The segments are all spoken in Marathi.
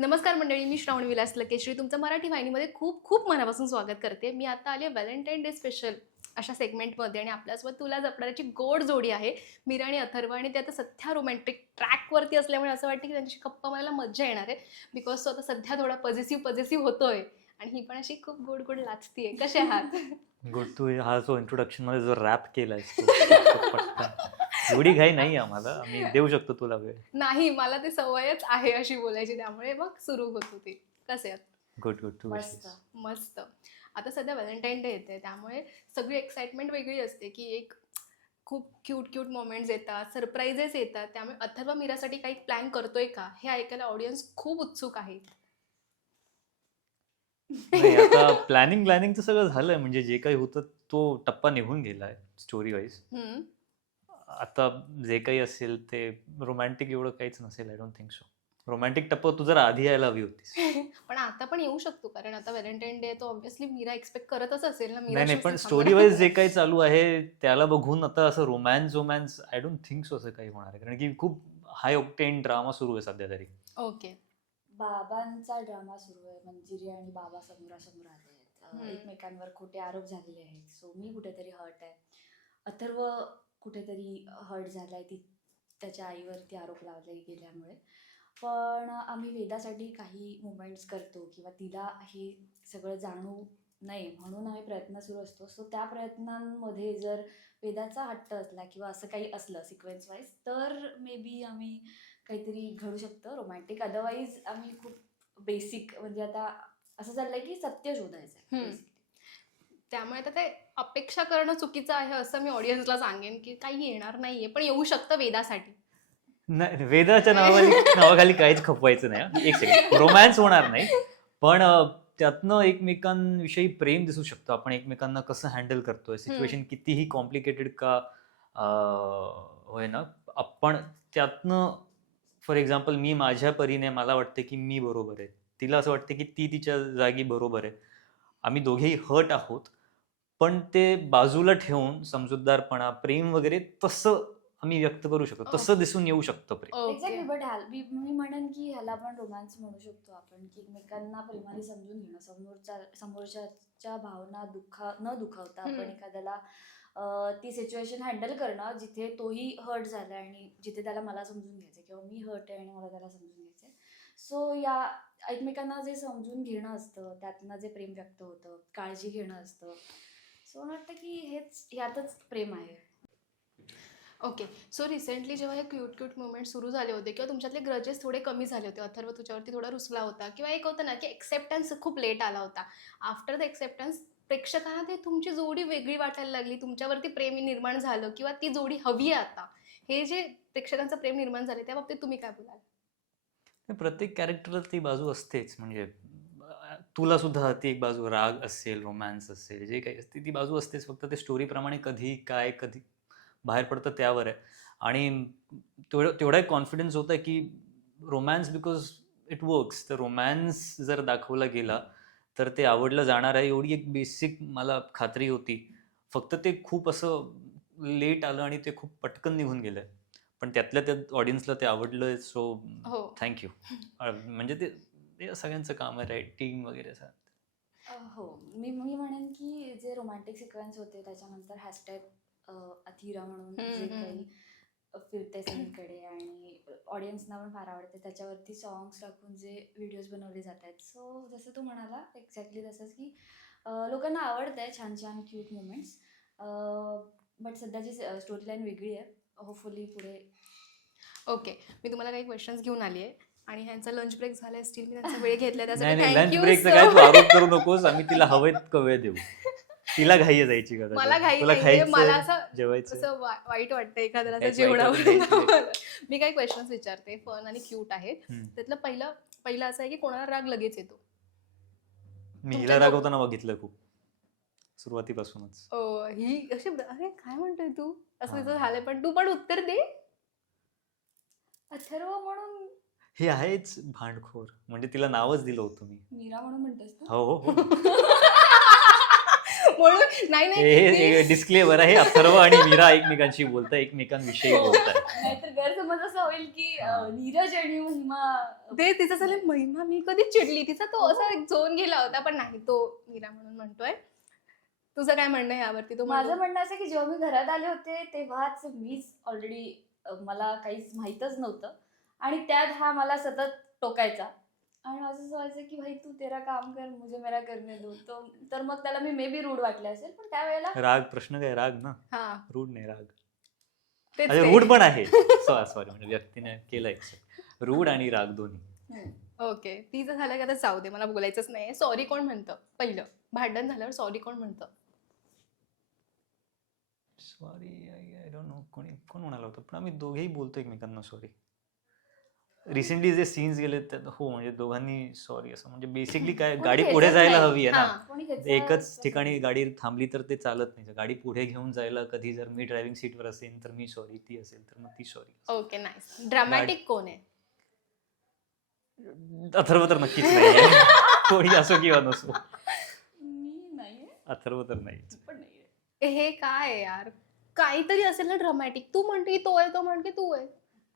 नमस्कार मंडळी मी श्रावण विलास लकेश्री. तुमचं मराठी वाहिनीमध्ये खूप खूप मनापासून स्वागत करते. मी आता आली व्हॅलेंटाईन डे स्पेशल अशा सेगमेंटमध्ये आणि आपल्यासोबत तुला जपणाऱ्याची गोड जोडी आहे मीरा आणि अथर्व. आणि ते आता सध्या रोमॅन्टिक ट्रॅकवरती असल्यामुळे असं वाटतं की त्यांची गप्पा मला मज्जा येणार आहे. बिकॉज तो आता सध्या थोडा पॉझिटिव्ह पॉझिटिव्ह होतोय. आणि ही पण अशी खूप गोड गोड लाचतीये कसे आहात? गुड तू हा जो इंट्रोडक्शनमध्ये जो रॅप पटकन. एवढी घाई नाही आम्हाला. आम्ही देऊ शकतो तुला वेळ. नाही मला ते सवयच आहे अशी बोलायची त्यामुळे मग सुरू होत होती कसे गुड गुड तू मस्त मस्त. आता सध्या व्हॅलेंटाईन डे येते त्यामुळे सगळी एक्साइटमेंट वेगळी असते की एक खूप क्यूट क्यूट मोमेंट्स येतात सरप्राईजेस येतात. त्यामुळे अथर्व मीरासाठी काही प्लॅन करतोय का? हे ऐकायला ऑडियन्स खूप उत्सुक आहे नाही आता प्लॅनिंग प्लॅनिंगचं सगळं झालंय. म्हणजे जे काही होतं तो टप्पा निघून गेलाय स्टोरी वाईज हम्म. आता जे काही असेल ते रोमॅन्टिक एवढं काहीच नसेल I don't think so romantic टप्पा तू जरा आधी यायला हवी होतीस. पण आता पण येऊ शकतो कारण आता व्हॅलेंटाईन डे तो ऑब्व्हियसली मीरा एक्सपेक्ट करतच असेल ना नाही नाही पण स्टोरी. वाईज जे काही चालू आहे त्याला बघून आता असं romance romance I don't think so असं काही होणार आहे. कारण की खूप हाय ऑक्टेन ड्रामा सुरू आहे सध्या तरी. ओके बाबांचा ड्रामा सुरू आहे मंजिरी आणि बाबा समोरासमोर आले आहेत. एकमेकांवर खोटे आरोप झालेले आहेत. सो मी कुठेतरी हर्ट आहे. अथर्व कुठेतरी हर्ट झालाय ती त्याच्या आईवरती आरोप लावले गेल्यामुळे. पण आम्ही वेदासाठी काही मुवमेंट्स करतो किंवा तिला हे सगळं जाणू नये म्हणून आम्ही प्रयत्न सुरू असतो. सो त्या प्रयत्नांमध्ये जर वेदाचा हट्ट असला किंवा असं काही असलं सिक्वेन्स वाईज तर मे बी आम्ही काहीतरी घडू शकतं. रोमॅन्टिक अदरवाईज आम्ही खूप बेसिक म्हणजे आता असं चाललंय की सत्य शोधायचं. आहे त्यामुळे आता ते अपेक्षा करणं चुकीचं आहे असं मी ऑडियन्सला सांगेन की काही येणार नाहीये पण येऊ शकतं वेदासाठी. नाही वेदाच्या नावाखाली नावाखाली काहीच खपवायचं नाही. एक सेकंड रोमॅन्स होणार नाही पण त्यातनं एकमेकांविषयी प्रेम दिसू शकतो. आपण एकमेकांना कसं हँडल करतोय सिच्युएशन कितीही कॉम्प्लिकेटेड का होय ना आपण त्यातनं फॉर एक्झाम्पल मी माझ्या परीने मला वाटते की मी बरोबर आहे. तिला असं वाटते की ती तिच्या जागी बरोबर आहे. आम्ही दोघेही हट आहोत. पण ते बाजूला ठेवून समजूतदारपणा प्रेम वगैरे तसं आम्ही व्यक्त करू शकतो. तसं दिसून येऊ शकतं प्रेम. एक्झॅक्टली बट मी मी म्हणेन की ह्याला आपण रोमॅन्स म्हणू शकतो आपण की एकमेकांना प्रेमाने समजून घेणं. समोरच्या समोरच्याच्या भावना दुखा न दुखावता आपण. एखाद्याला ती सिच्युएशन हँडल करणं जिथे तोही हर्ट झाला आणि जिथे त्याला मला समजून घ्यायचं किंवा मी हर्ट आहे आणि मला त्याला समजून घ्यायचं सो या एकमेकांना जे समजून घेणं असतं त्यातनं जे प्रेम व्यक्त होतं काळजी घेणं असतं सो मला वाटतं की हेच यातच प्रेम आहे. ओके सो रिसेंटली जेव्हा हे क्यूट क्यूट मुवमेंट सुरू झाले होते किंवा तुमच्यातले ग्रजेस थोडे कमी झाले होते अथर्व तुझ्यावरती थोडा रुसला होता किंवा एक होतं ना की एक्सेप्टन्स खूप लेट आला होता. आफ्टर द एक्सेप्टन्स प्रेक्षकांना ते तुमची जोडी वेगळी वाटायला लागली तुमच्यावरती प्रेम निर्माण झालं किंवा ती जोडी हवी आहे आता. हे जे प्रेक्षकांचं प्रेम निर्माण झाले त्या बाबतीत तुम्ही काय बोलाल? प्रत्येक कॅरेक्टरला ती बाजू असतेच. म्हणजे तुला सुद्धा ती एक बाजू राग असेल रोमॅन्स असेल जे काही असते ती बाजू असतेच. फक्त ते स्टोरीप्रमाणे कधी काय कधी बाहेर पडतं त्यावर आहे. आणि तेवढं तेवढा एक कॉन्फिडन्स होता की रोमॅन्स बिकॉज इट वर्क्स तर रोमॅन्स जर दाखवला गेला तर ते आवडलं जाणार आहे एवढी एक बेसिक मला खात्री होती. फक्त ते खूप असं लेट आलं आणि ते खूप पटकन निघून गेलं पण त्यातल्या त्यात ऑडियन्सला ते आवडलं सो थँक्यू म्हणजे ते ते सगळ्यांचं काम आहे रायटिंग वगैरे असं. अ, हो. मी मी म्हणेन की जे रोमॅन्टिक सिक्वेन्स होते त्याच्यानंतर हॅशटॅग अथिरा म्हणून जे. काही फिरते सगळीकडे आणि ऑडियन्सना पण फार आवडते त्याच्यावरती सॉंग्स टाकून जे व्हिडिओज बनवले जात आहेत सो जसं तू म्हणाला एक्झॅक्टली तसंच की लोकांना आवडतं आहे छान छान क्यूट मुमेंट्स बट सध्याची स्टोरी लाईन वेगळी आहे होपफुली पुढे ओके मी तुम्हाला काही क्वेश्चन्स घेऊन आली आहे आणि ह्यांचा लंच ब्रेक झाला स्टील मी त्यांचा वेळ घेतला त्यासाठी लंच थँक्यू ब्रेकचा काय तू आरोप करू नकोस आम्ही तिला हवेत कवे देऊ. तिला घाई आहे जायची मला घाई तुला नाहीये, मला असं जेवायचं. असं वा- वाईट वाटतं एखाद्याला असं काहीच वाईट जेवणावर वाटत नाही. मी काही क्वेश्चन्स विचारते फन आणि क्यूट आहेत. हम्म. त्यातलं पहिलं पहिलं असं आहे की कोणाला राग लगेच येतो. मी हिला दो- रागवताना बघितलं खूप सुरुवातीपासूनच. अ, ही अशी अरे काय म्हणतोय तू? असं हा. तिचं झालंय पण तू पण उत्तर दे. अथर्व म्हणून हे आहेच भांडखोर. म्हणजे तिला नावच दिलं होतं मी. मीरा म्हणून म्हणतोस ना हो हो हो. म्हणून? नाही नाही. हे डिस्क्लेमर आहे. अथर्व आणि मीरा एकमेकांशी बोलताय एकमेकांविषयी हो. बोलताय. नाहीतर गैरसमज असा होईल की अं, नीरज आणि महिमा ते तिचं झालं महिमा. मी कधी चिडली. तिचा तो असा एक झोन गेला होता पण नाही तो मीरा म्हणून म्हणतोय. तुझं काय म्हणणं आहे यावरती? तो माझं म्हणतो- म्हणणं असं की जेव्हा मी घरात आले होते तेव्हाच मीच ऑलरेडी मला काहीच माहीतच नव्हतं. आणि त्यात हा मला सतत टोकायचा. आणि माझं असं व्हायचं की भाई तू तेरा काम कर मुझे मेरा करने दो. तो तर मग त्याला मी मे बी रूढ वाटले असेल पण त्यावेळेला राग प्रश्न काय? राग ना? हा. रूढ नाही राग. ते. रूढ पण आहे. सॉरी म्हणजे व्यक्तीने केलंय. रूढ आणि राग दोन्ही. ओके तिचं झालं की आता जाऊ दे मला बोलायचंच नाही. सॉरी कोण म्हणतं? पहिलं. भांडण झाल्यावर सॉरी कोण म्हणतं? सॉरी आय डोंट नो कोणी कोण म्हणाला होतं? पण आम्ही दोघेही बोलतो एकमेकांना सॉरी रिसेंटली जे सीन्स गेले त्यात हो म्हणजे दोघांनी सॉरी असं म्हणजे बेसिकली काय गाडी पुढे जायला नाही. हवी आहे ना. एकच ठिकाणी गाडी थांबली तर ते चालत नाही. गाडी पुढे घेऊन जायला कधी जर मी ड्रायव्हिंग सीटवर असेल तर मी सॉरी ती असेल तर मग ती सॉरी ओके नाईस ड्रामॅटिक कोण आहे? अथर्व तर नक्कीच नाही कोणी असो किंवा नसो. मी नाहीये. अथर्व तर नाही तू पण नाहीये. हे काय यार? काहीतरी असेल ना ड्रामॅटिक तू म्हणते तो आहे तो म्हणते तू आहे.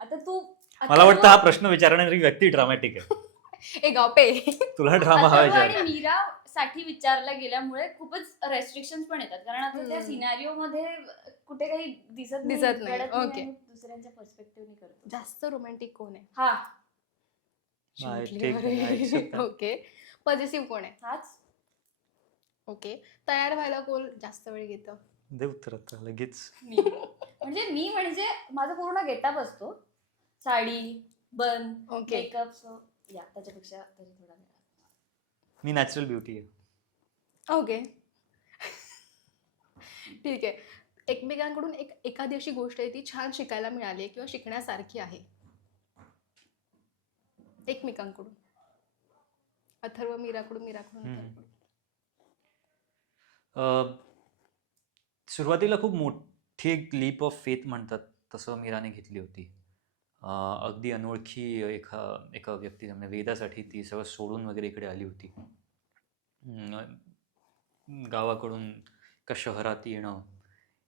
आता तू मला वाटतं हा प्रश्न विचारणारी व्यक्ती ड्रामॅटिक आहे. ए गपे. तुला ड्रामा हवा अथर्व आणि मीरा साठी विचारला गेल्यामुळे खूपच रेस्ट्रिक्शन पण येतात. कारण आता त्या हम्म. सिनारिओ मध्ये कुठे काही दिसत दिसत नाही, घडत okay. आणि दुसऱ्यांच्या पर्स्पेक्टिव्हने करतो. जास्त रोमॅन्टिक कोण आहे? हा. accept. ओके पॉझिटिव्ह कोण आहे? हाच. ओके तयार व्हायला कोण जास्त वेळ घेतं? दे उत्तर आता लगेच. मी. म्हणजे मी म्हणजे माझा पूर्ण गेटअप असतो. Sari bun okay makeup so या त्याच्यापेक्षा तरी थोडा वेगळा. मी नॅचरल ब्युटी आहे. ओके ठीक आहे. एकमेकांकडून एक एखादी अशी गोष्ट आहे ती छान शिकायला मिळाली किंवा शिकण्यासारखी आहे. एकमेकांकडून. अथर्व मीराकडून मीराकडून हम्म. अथर्वकडून. अं, सुरुवातीला खूप मोठी एक लीप ऑफ फेथ म्हणतात तसं मीराने घेतली होती. अगदी अनोळखी एका एका व्यक्ती म्हणजे वेदासाठी ती सगळं सोडून वगैरे इकडे आली होती. गावाकडून एका शहरात येणं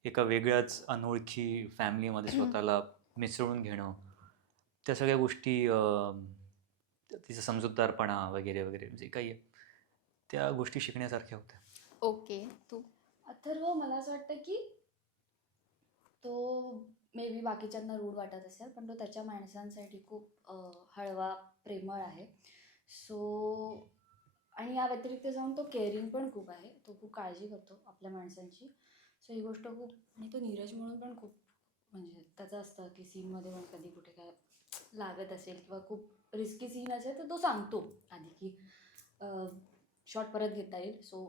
एका वेगळ्याच अनोळखी फॅमिलीमध्ये स्वतःला मिसळून घेणं त्या सगळ्या गोष्टी अं, तिचा समजूतदारपणा वगैरे वगैरे जे काही आहे त्या गोष्टी शिकण्यासारख्या होत्या. ओके तू? अथर्व मला असं वाटतं की तो मे बी बाकीच्यांना रूढ वाटत असेल पण तो त्याच्या माणसांसाठी खूप हळवा प्रेमळ आहे. सो आणि या व्यतिरिक्त जाऊन तो केअरिंग पण खूप आहे. तो खूप काळजी करतो आपल्या माणसांची. सो ही गोष्ट खूप आणि तो नीरज म्हणून पण खूप म्हणजे त्याचं असतं की सीनमध्ये पण कधी कुठे काय लागत असेल किंवा खूप रिस्की सीन असेल तर तो सांगतो आधी की शॉट परत घेता येईल. सो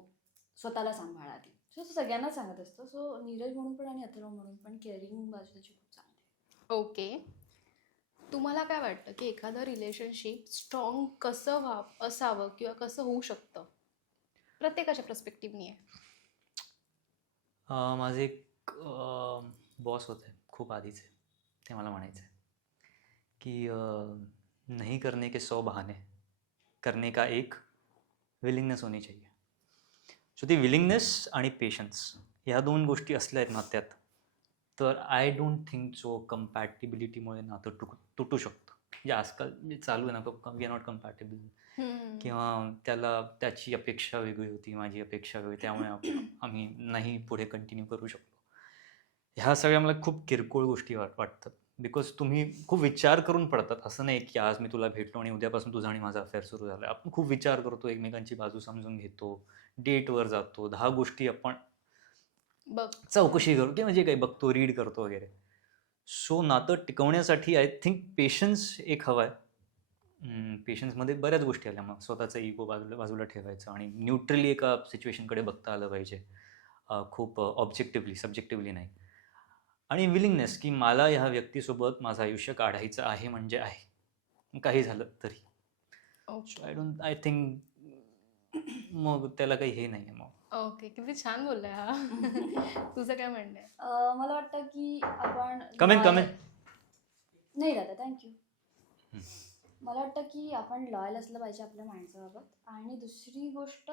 स्वतःला सांभाळा आधी. सो तो सगळ्यांना सांगत असतो. सो नीरज म्हणून पण आणि अथर्व म्हणून पण केअरिंग बाजू त्याची खूप चांगली आहे. ओके. तुम्हाला काय वाटतं की एखादं रिलेशनशिप स्ट्रॉंग कसं व्हा असावं किंवा कसं होऊ शकतं? प्रत्येकाच्या पर्स्पेक्टिव्हनी आहे. अं, माझे एक बॉस होते. खूप आधीचे. ते मला म्हणायचे की अं, नहीं करने के सौ बहाने. करने का एक? विलिंगनेस होनी चाहिए. सो ती विलिंगनेस आणि पेशन्स ह्या दोन गोष्टी असल्या आहेत नात्यात तर आय डोंट थिंक सो कम्पॅटिबिलिटीमुळे नातं तुक तुटू शकतं. म्हणजे आजकाल जे चालू आहे ना वी आर नॉट कम्पॅटेबल. किंवा त्याला त्याची अपेक्षा वेगळी होती माझी अपेक्षा वेगळी त्यामुळे आम्ही नाही पुढे कंटिन्यू करू शकलो. ह्या सगळ्या मला खूप किरकोळ गोष्टी वाट वाटतात. बिकॉज तुम्ही खूप विचार करून पडतात असं नाही की आज मी तुला भेटलो आणि उद्यापासून तुझा आणि माझा अफेअर सुरू झाला. आपण खूप विचार करतो एकमेकांची बाजू समजून घेतो डेटवर जातो दहा गोष्टी आपण बघ. चौकशी करू किंवा जे काही बघतो रीड करतो वगैरे. सो नातं टिकवण्यासाठी आय थिंक पेशन्स एक हवा आहे. पेशन्समध्ये बऱ्याच गोष्टी आल्या. मग स्वतःचा इगो बाजूला बाजूला ठेवायचं आणि न्यूट्रली एका सिच्युएशनकडे बघता आलं पाहिजे. खूप ऑब्जेक्टिव्हली सब्जेक्टिव्हली नाही. आणि विलिंगनेस की मला ह्या व्यक्तीसोबत माझं आयुष्य काढायचं आहे म्हणजे आहे. काही झालं तरी. आय डोंट आय थिंक मग त्याला काही हे नाही आहे मग. ओके किती छान बोललाय हा. तुझं काय म्हणणं आहे? अं, मला वाटतं की आपण कमेंट कमेंट नाही दादा थँक्यू. मला वाटतं की आपण लॉयल असलं पाहिजे आपल्या माणसाबाबत. आणि दुसरी गोष्ट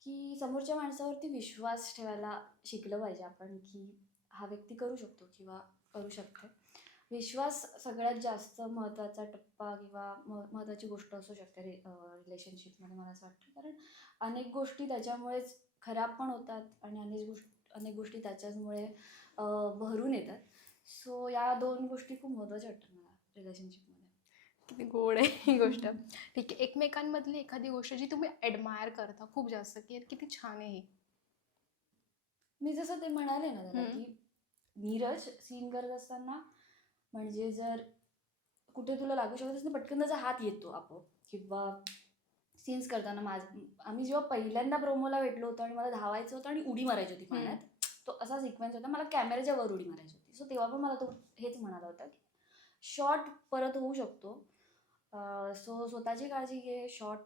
की समोरच्या माणसावरती विश्वास ठेवायला शिकलं पाहिजे आपण की हा व्यक्ती करू शकतो किंवा करू शकते विश्वास सगळ्यात जास्त महत्त्वाचा टप्पा किंवा म महत्त्वाची गोष्ट असू शकते रि रिलेशनशिपमध्ये मला असं वाटतं. कारण अनेक गोष्टी त्याच्यामुळेच खराब पण होतात आणि अनेक गोष्टी अनेक गोष्टी त्याच्याचमुळे भरून येतात. सो या दोन गोष्टी खूप महत्त्वाच्या वाटतात मला रिलेशनशिपमध्ये किती गोड आहे ही गोष्ट. ठीक आहे. एकमेकांमधली एखादी गोष्ट जी तुम्ही ॲडमायर करता खूप जास्त की किती छान आहे मी जसं ते म्हणाले ना त्याला. की नीरज सीन करत असताना म्हणजे जर कुठे तुला लागू शकत असेल पटकन त्याचा हात येतो आपोआप. किंवा सीन्स करताना माझ आम्ही जेव्हा पहिल्यांदा प्रोमोला भेटलो होतो आणि मला धावायचं होतं आणि उडी मारायची होती पाण्यात तो असा सिक्वेन्स होता. मला कॅमेऱ्याच्या वर उडी मारायची होती. सो तेव्हा पण मला तो हेच म्हणाला होता की शॉट परत होऊ शकतो. सो स्वतःची काळजी घे. शॉट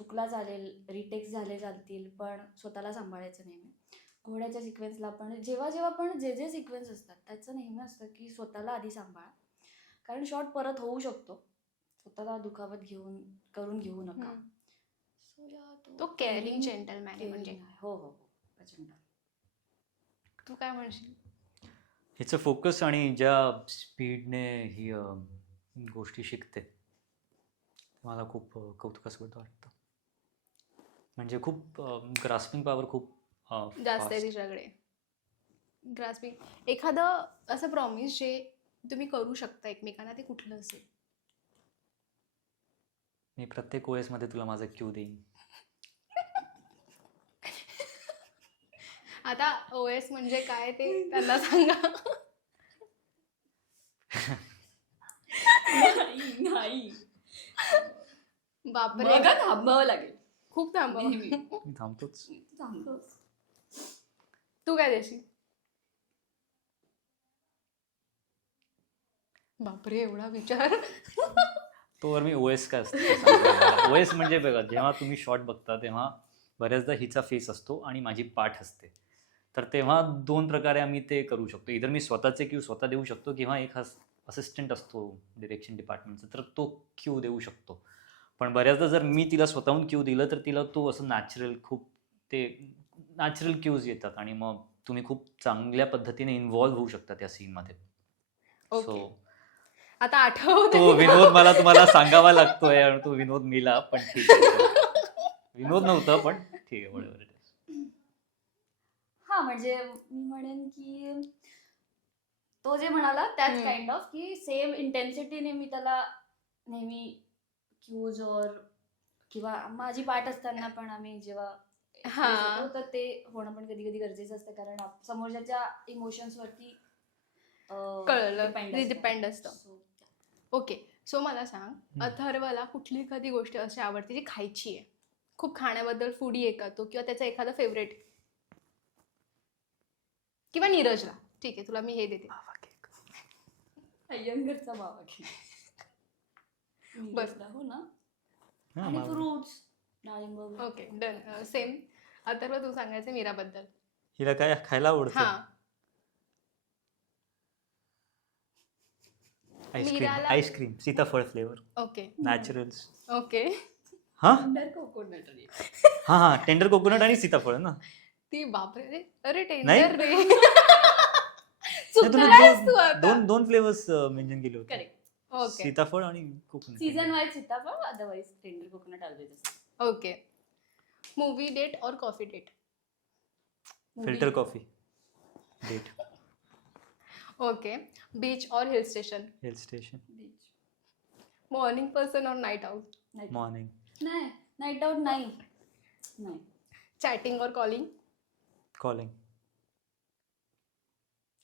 चुकला चालेल रिटेक्स झाले चालतील पण स्वतःला सांभाळायचं नेहमी घोड्याच्या सिक्वेन्सला पण जेव्हा जेव्हा पण जे जे सिक्वेन्स असतात त्याचं नेहमी असतं की स्वतःला आधी सांभाळा. कारण शॉट परत होऊ शकतो. स्वतःला दुखावत घेऊन करून घेऊ नका. तो केअरिंग caring- जेंटलमॅन म्हणजे. हो हो हो. प्रचंड. तू काय म्हणशील? हिचं फोकस आणि ज्या स्पीडने ही अं, गोष्टी शिकते मला खूप अं, कौतुकास्पद वाटतं. म्हणजे खूप ग्रास्पिंग पॉवर खूप जास्त आहे. तिच्याकडे. ग्रास्पिंग एखादं असं प्रॉमिस जे तुम्ही करू शकता एकमेकांना ते कुठलं असेल? मी प्रत्येक ओएसमध्ये तुला माझा क्यू देईन. आता ओ एस म्हणजे काय ते त्यांना सांगा. नाही नाही. बापरे. मग थांबावं लागेल. खूप थांबा नेहमी. मी थांबतोच. थांबतोच. तू काय देशील? बापरे एवढा विचार. तोवर मी ओएस काय असतो ओएस म्हणजे बघा जेव्हा तुम्ही शॉट बघता तेव्हा बऱ्याचदा हिचा फेस असतो आणि माझी पाठ असते. तर तेव्हा दोन प्रकारे आम्ही ते करू शकतो. इतर मी स्वतःचे क्यू स्वतः देऊ शकतो किंवा एक असिस्टंट असतो डिरेक्शन डिपार्टमेंटचा तर तो क्यू देऊ शकतो. पण बऱ्याचदा जर मी तिला स्वतःहून क्यू दिलं तर तिला तो असं नॅचरल खूप ते नॅचरल क्यूज येतात आणि मग तुम्ही खूप चांगल्या पद्धतीने इन्व्हॉल्व्ह होऊ शकता त्या सीनमध्ये ओके सो आता आठवते तो विनोद मला तुम्हाला सांगावा लागतोय आणि तो विनोद मिला पण ठीक आहे. विनोद नव्हतं पण ठीक आहे बरोबर हा म्हणजे मी म्हणेन की तो जे म्हणाला त्याच हम्म. काइंड ऑफ की सेम इंटेन्सिटीने मी त्याला नेहमी क्यूज और किंवा माझी पाठ असताना पण आम्ही जेव्हा हा. express होतो, तर ते होणं पण कधी कधी गरजेचं असतं कारण आप- समोरच्याच्या इमोशन्स वरती अं, कळलं. depend असतं. डिपेंड असतं. So, ओके सो मला सांग. अथर्वला कुठली एखादी गोष्ट अशी आवडते जी खायची आहे? खूप खाण्याबद्दल फूडी आहे का तो? किंवा त्याचा एखादा फेवरेट किंवा नीरजला. ठीक आहे तुला मी हे देते. अय्यंगरचा बाबा की बरं. हो ना? हा, आणि मला- फ्रुट्स डाळिंब वगैरे. Okay done. सेम अथर्व तू सांगायचं मीराबद्दल. हिला काय खायला आवडतं? हा. आईस्क्रीम मीराला- आईस्क्रीम सीताफळ फ्लेवर ओके. Natural okay. हा? Under coconut. हा हा. टेंडर कोकोनट आणि सीताफळ ना? ती बापरे रे अरे नाही? टेंडर रे. नाही, तुम्ही चुकलायस तू दोन- आता. दोन दोन फ्लेवर्स मेन्शन केले होते. Correct. ओके. सीताफळ आणि कोकोनट सीझन वाईज सीताफळ अदरवाईज टेंडर कोकोनट ऑलवेज असतं. ओके। मूवी डेट और coffee date. Filter coffee date. Okay. Beach और hill station. Hill station. Beach. Morning person और नाईट आउट। मॉर्निंग। नाही नाईट आउट नाही। नाही। चॅटिंग और कॉलिंग। कॉलिंग।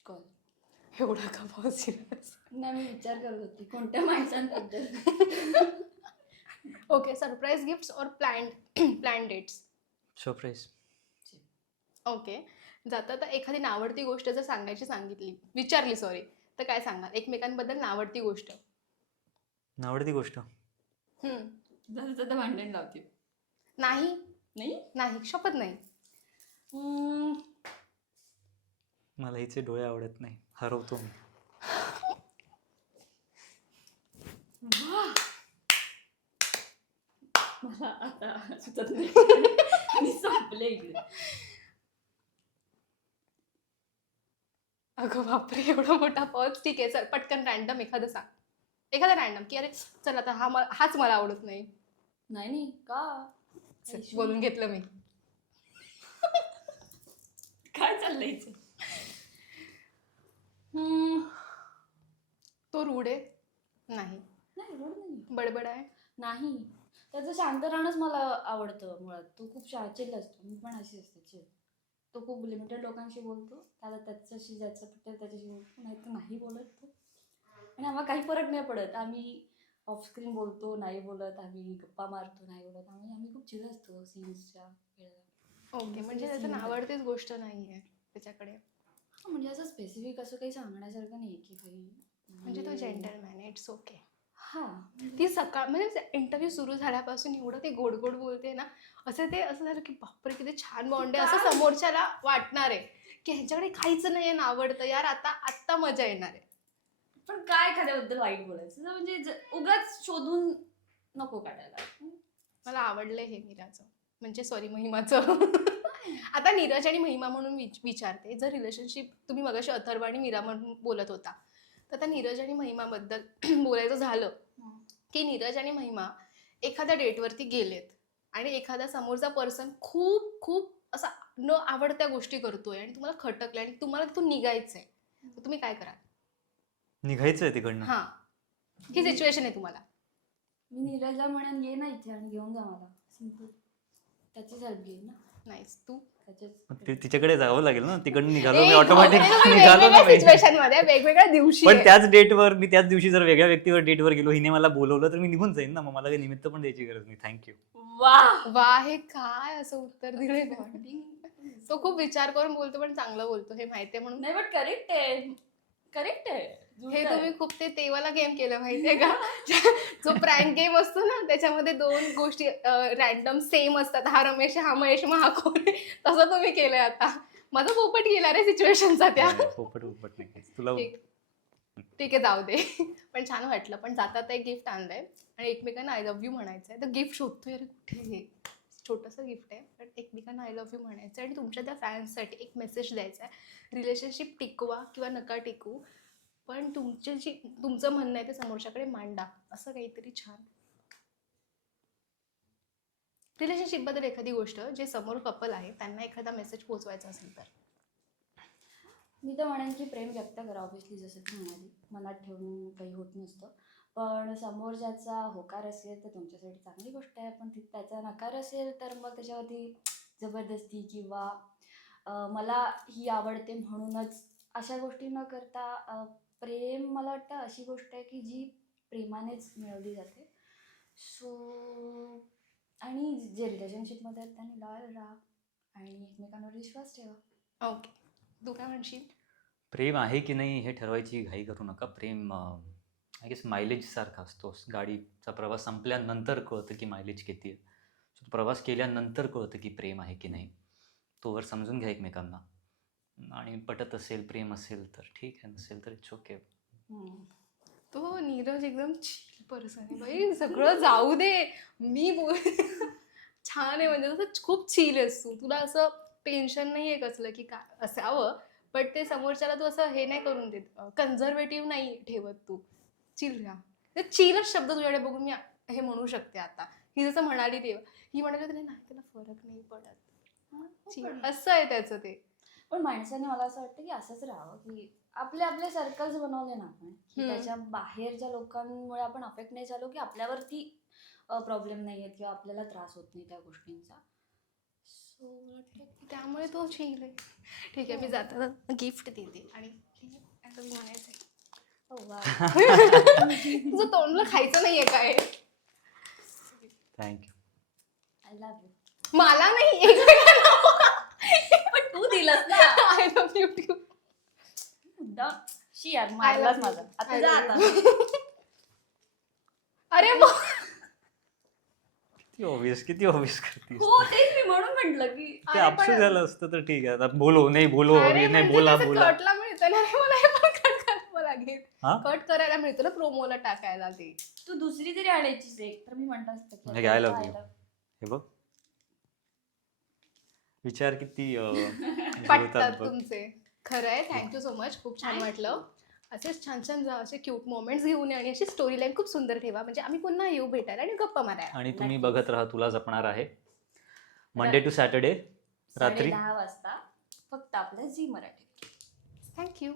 कॉल। एवढा का पॉसिबल नाही मी विचार करत होती कोणत्या माणसांबद्दल? ओके सरप्राईज गिफ्ट्स और plan plan dates surprise okay जाता तर एखादी नावडती गोष्ट जर सांगायची सांगितली विचारली सॉरी तर काय सांगाल एकमेकांबद्दल नावडती गोष्ट. आवडती गोष्ट. हम्म. जसं तर भांडण लावते. नाही. नाही? नाही शपथ नाही. हम्म, मला हिचे डोळे आवडत नाही. हरवतो मी. वाह. मला आता सुचत नाही मी संपले इकडे अगं बापरे एवढा मोठा पॉज ठीक आहे चल पटकन रॅन्डम एखादं सांग. एखादं रॅन्डम की अरे चल आता हा मला हाच मला आवडत नाही. नाही नाही का? चल, ऐशू. बोलून घेतलं मी. काय चाललंय? हम्म, तो रूढ आहे. नाही. नाही रोड नाही बडबड आहे. नाही. त्याचं शांत राहणंच मला आवडतं मुळात. तो खूप शाचिल असतो मी पण अशी असते चिल तो खूप लिमिटेड लोकांशी बोलतो. त्याला त्याच्याशी ज्याचं पटेल त्याच्याशी बोलतो नाही तर नाही बोलत तो. आणि आम्हाला काही फरक नाही पडत. आम्ही ऑफस्क्रीन बोलतो नाही बोलत. आम्ही गप्पा मारतो नाही बोलत. आम्ही आम्ही खूप चिल असतो सीन्सच्या वेळेला. ओके म्हणजे त्याचं आवडतीच गोष्ट नाही आहे त्याच्याकडे. म्हणजे असं स्पेसिफिक असं काही सांगण्यासारखं नाही की काही म्हणजे तो जेंटलमॅन इट्स ओके हा ती सकाळ म्हणजे इंटरव्ह्यू सुरू झाल्यापासून एवढं ते गोड गोड बोलते ना असं ते असं झालं की बापरे किती छान बॉन्ड आहे असं समोरच्याला वाटणार आहे की ह्याच्याकडे काहीच नाही आहे ना आवडतं यार आता आत्ता मजा येणार आहे. पण काय एखाद्याबद्दल वाईट बोलायचं? म्हणजे उगाच शोधून नको काढायला. मला आवडलंय हे मीराचं म्हणजे सॉरी महिमाचं. आता नीरज आणि महिमा म्हणून विच- विचारते जर रिलेशनशिप तुम्ही मगाशी अथर्व आणि मीरा म्हणून बोलत होता तर आता नीरज आणि महिमाबद्दल बोलायचं झालं की नीरज आणि महिमा एखाद्या डेटवरती गेलेत आणि एखादा समोरचा पर्सन खूप खूप असा न आवडत्या गोष्टी करतोय आणि तुम्हाला खटकलं आणि तुम्हाला तिथून निघायचंय तर तुम्ही काय कराल? निघायचंय तिकडनं. हा. ही सिच्युएशन आहे तुम्हाला. मी नीरजला म्हणेन ये ना इथे आणि घेऊन जा मला. सिंपल त्याचीच हेल्प घेईन ना. नाहीस तू? तिच्याकडे जावं लागेल ना. तिकडनं निघालो मी ऑटोमॅटिक भाऊ, तुम्ही निघालो ना. सिच्युएशनमध्ये वेगवेगळ्या दिवशी. पण. त्याच डेटवर मी त्याच दिवशी जर वेगळ्या व्यक्तीवर डेटवर गेलो हिने मला बोलवलं तर मी निघून जाईन ना. मग मला काही निमित्त पण द्यायची गरज नाही. थँक्यू वा. वा हे काय असं उत्तर दिलंय तो खूप विचार करून बोलतो पण चांगलं बोलतो. हे माहितीये म्हणून. नाही बट करेक्ट आहे. करेक्ट आहे. हे. तुम्ही खूप ते तेवाला गेम केलं माहितीये का? जो प्रँक गेम असतो ना त्याच्यामध्ये दोन गोष्टी रॅन्डम सेम असतात. हा रमेश हा महेश हा आहे. तसं तुम्ही केलंय आता. माझा पोपट गेला रे सिच्युएशनचा त्या. पोपट पोपट नाही. तुला ठीक. आहे जाऊ दे. पण छान वाटलं. पण जाता एक गिफ्ट आणलंय. आणि एकमेकांना आय लव्ह यू म्हणायचं आहे तर गिफ्ट शोधतोय अरे कुठे हे? छोटंसं गिफ्ट आहे. पण एकमेकांना आय लव्ह यू म्हणायचं आणि तुमच्या त्या फॅन्ससाठी एक मेसेज द्यायचा आहे रिलेशनशिप टिकवा किंवा नका टिकू. पण तुमचे जी तुमचं म्हणणं आहे ते समोरच्याकडे मांडा असं काहीतरी छान. रिलेशनशिपबद्दल एखादी गोष्ट जे समोर कपल आहे त्यांना एखादा मेसेज पोहोचवायचा असेल तर. मी तर म्हणेन की प्रेम व्यक्त करा ऑब्व्हियसली जसं की म्हणाली. मनात ठेवून काही होत नसतं. पण समोर ज्याचा होकार असेल तर तुमच्यासाठी चांगली गोष्ट आहे. पण ती त्याचा नकार असेल तर मग त्याच्यावरती जबरदस्ती किंवा मला ही आवडते म्हणूनच अशा गोष्टी न करता प्रेम मला वाटतं अशी गोष्ट आहे की जी प्रेमानेच मिळवली जाते. सो आणि जे रिलेशनशिपमध्ये आहेत त्यांनी लॉयल राहा आणि एकमेकांवर विश्वास ठेवा. ओके तू काय म्हणशील? प्रेम आहे की नाही हे ठरवायची घाई करू नका. प्रेम आय गेस मायलेज सारखा असतो. गाडीचा प्रवास संपल्यानंतर कळतं की मायलेज किती आहे. So, प्रवास केल्यानंतर कळतं की प्रेम आहे की नाही. तोवर समजून घ्या एकमेकांना. आणि पटत असेल प्रेम असेल तर. ठीक आहे नसेल तर इट्स ओके. तो नीरज एकदम चिल पर्सन आहे. बाई सगळं जाऊ दे. मी बोल छान आहे म्हणजे तसं खूप चिल आहेस तू. तुला असं टेन्शन नाही आहे कसलं की काय असावं? बट ते समोरच्याला तू असं हे नाही करून देत. कन्झर्वेटिव्ह नाही ठेवत तू. चिल राहा. ते चिलच शब्द तुझ्याकडे बघून मी हे म्हणू शकते आता. ही जसं म्हणाली तेव्हा. ही म्हणाली नाही त्याला फरक नाही पडत. चिल असं आहे त्याचं ते. पण माणसाने मला असं वाटतं की असंच राहावं की आपले आपले सर्कल्स बनवले ना आपण की. त्याच्या बाहेरच्या लोकांमुळे आपण अफेक्ट नाही झालो की आपल्यावरती प्रॉब्लेम नाही आहेत किंवा आपल्याला त्रास होत नाही त्या गोष्टींचा. सो त्यामुळे तो आहे. ठीक आहे मी जाताना गिफ्ट देते आणि आता मी म्हणायचं आहे. तुझं तोंडला खायचं नाहीये काय? थँक्यू आय लव्ह यू मला नाही तू दिलंस ना. आय लव्ह यू टू मुद्दा. शी यार मारलाच you. माझा. आता जा आता. अरे मग किती ऑब्विस किती ऑब्विस करतीस हो तेच मी म्हणून म्हंटल की ते अरे झालं असतं तर ठीक आहे. आता बोलो नाही बोलो अरे नाही म्हणजे बोला त्याचं बोला. कटला मिळतं ना रे मला हे पण कट करावं लागेल हा? कट करायला मिळतं ना प्रोमोला टाकायला ते. तू दुसरी तरी आणायचीच एक तर मी म्हंटल असतं की I love I you. love- हे बघ. विचार किती अं, पटतात जुळतात बघ. तुमचे. खरं आहे. थँक्यू सो मच खूप छान वाटलं. असेच छान छान जा असे क्यूट मोमेंट्स घेऊन या आणि अशी स्टोरी लाईन खूप सुंदर ठेवा. म्हणजे आम्ही पुन्हा येऊ भेटायला आणि गप्पा मारायला. आणि तुम्ही. बघत राहा तुला जपणार आहे. मंडे टू सॅटर्डे रात्री. दहा वाजता फक्त आपल्या झी मराठी. थँक्यू